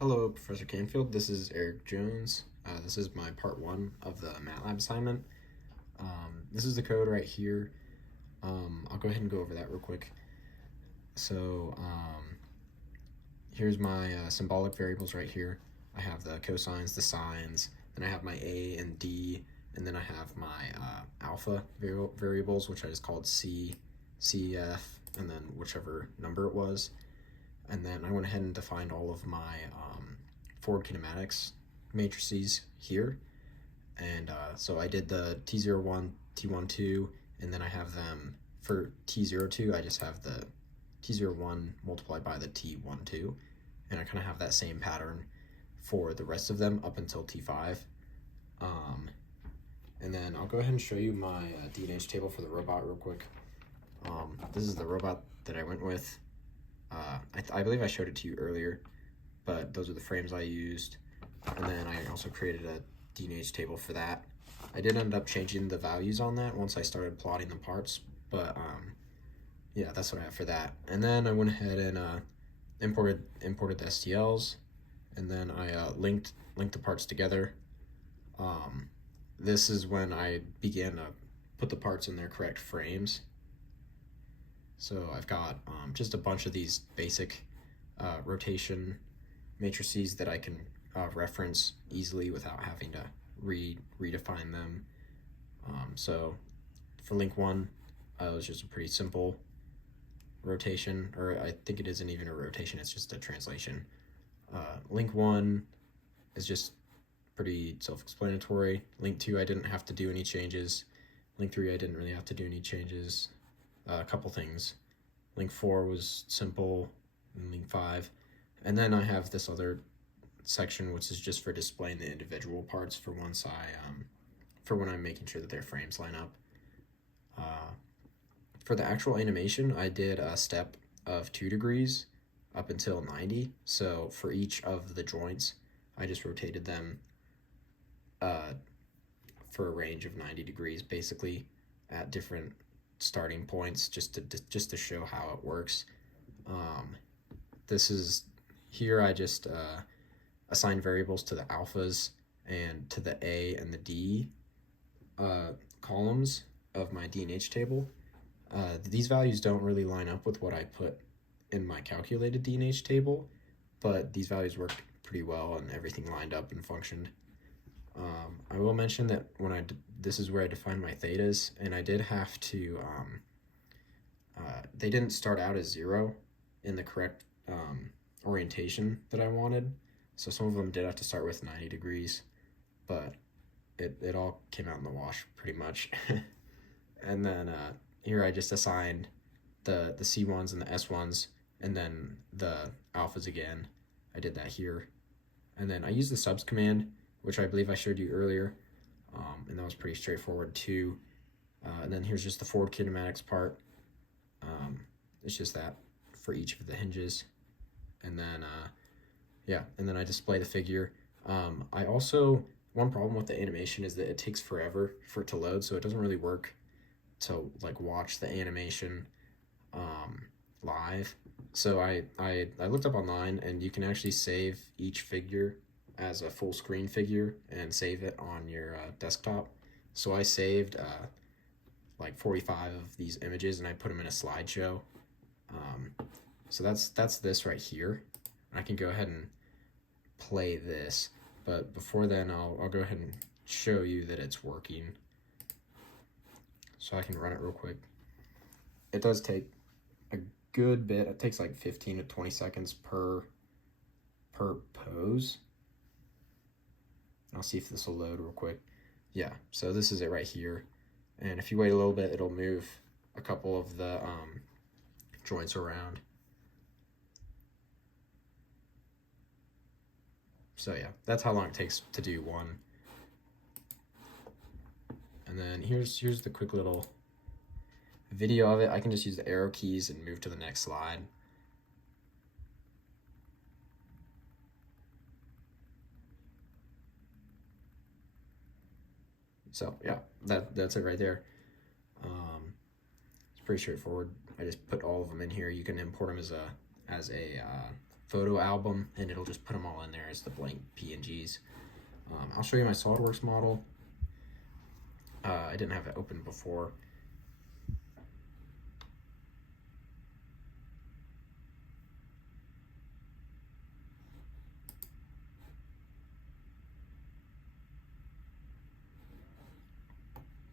Hello, Professor Canfield. This is Eric Jones. This is my part one of the MATLAB assignment. This is the code right here. I'll go ahead and go over that real quick. So here's my symbolic variables right here. I have the cosines, the sines, then I have my A and D, and then I have my alpha variables, which I just called C, CF, and then whichever number it was. And then I went ahead and defined all of my forward kinematics matrices here. And so I did the T01, T12, and then I have them for T02, I just have the T01 multiplied by the T12. And I kind of have that same pattern for the rest of them up until T5. And then I'll go ahead and show you my D&H table for the robot real quick. This is the robot that I went with. I believe I showed it to you earlier, but those are the frames I used. And then I also created a D&H table for that. I did end up changing the values on that once I started plotting the parts, but yeah, that's what I have for that. And then I went ahead and imported the STLs, and then I linked the parts together. This is when I began to put the parts in their correct frames. So I've got just a bunch of these basic rotation matrices that I can reference easily without having to redefine them. So for link 1, it was just a pretty simple rotation, or I think it isn't even a rotation, it's just a translation. Link 1 is just pretty self-explanatory. Link 2, I didn't have to do any changes. Link 3, I didn't really have to do any changes. A couple things. Link 4 was simple, and link 5. And then I have this other section which is just for displaying the individual parts for once for when I'm making sure that their frames line up. For the actual animation, I did a step of 2 degrees up until 90. So for each of the joints, I just rotated them for a range of 90 degrees, basically at different starting points, just to show how it works. This is here I just assign variables to the alphas and to the A and the D columns of my D&H table. These values don't really line up with what I put in my calculated D&H table, but these values worked pretty well and everything lined up and functioned. I will mention that when this is where I defined my thetas, and I did have to, they didn't start out as 0 in the correct orientation that I wanted, so some of them did have to start with 90 degrees, but it all came out in the wash pretty much. And then here I just assigned the C1s and the S1s, and then the alphas again. I did that here. And then I used the subs command, which I believe I showed you earlier, and that was pretty straightforward too. And then here's just the forward kinematics part. It's just that for each of the hinges. And then, yeah, and then I display the figure. I also, one problem with the animation is that it takes forever for it to load, so it doesn't really work to like watch the animation live. So I looked up online, and you can actually save each figure as a full screen figure and save it on your desktop. So I saved like 45 of these images, and I put them in a slideshow. So that's this right here. I can go ahead and play this, but before then I'll go ahead and show you that it's working. So I can run it real quick. It does take a good bit. It takes like 15 to 20 seconds per pose. I'll see if this will load real quick. Yeah, so this is it right here. And if you wait a little bit, it'll move a couple of the joints around. So yeah, that's how long it takes to do one. And then here's the quick little video of it. I can just use the arrow keys and move to the next slide. So yeah, that's it right there. It's pretty straightforward. I just put all of them in here. You can import them as a photo album, and it'll just put them all in there as the blank PNGs. I'll show you my SolidWorks model. I didn't have it open before.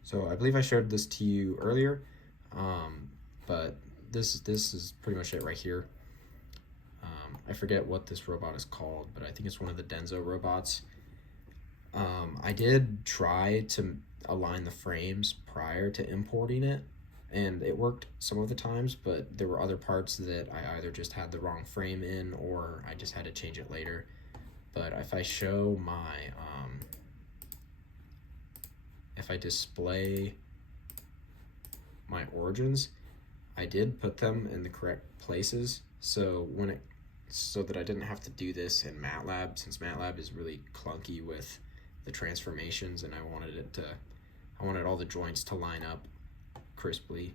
So I believe I showed this to you earlier, but this is pretty much it right here. I forget what this robot is called, but I think it's one of the Denso robots. I did try to align the frames prior to importing it, and it worked some of the times, but there were other parts that I either just had the wrong frame in or I just had to change it later. But if I show my, if I display my origins, I did put them in the correct places. So so that I didn't have to do this in MATLAB, since MATLAB is really clunky with the transformations, and I wanted all the joints to line up crisply.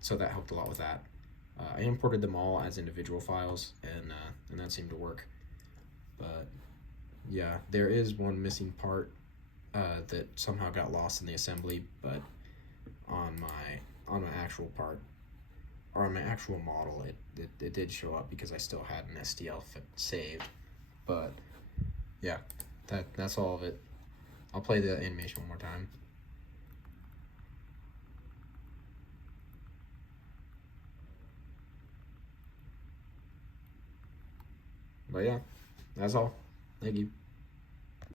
So that helped a lot with that. I imported them all as individual files, and that seemed to work. But yeah, there is one missing part that somehow got lost in the assembly, but on my actual part, or on my actual model, it did show up because I still had an STL saved. But yeah, that's all of it. I'll play the animation one more time. But yeah, that's all. Thank you.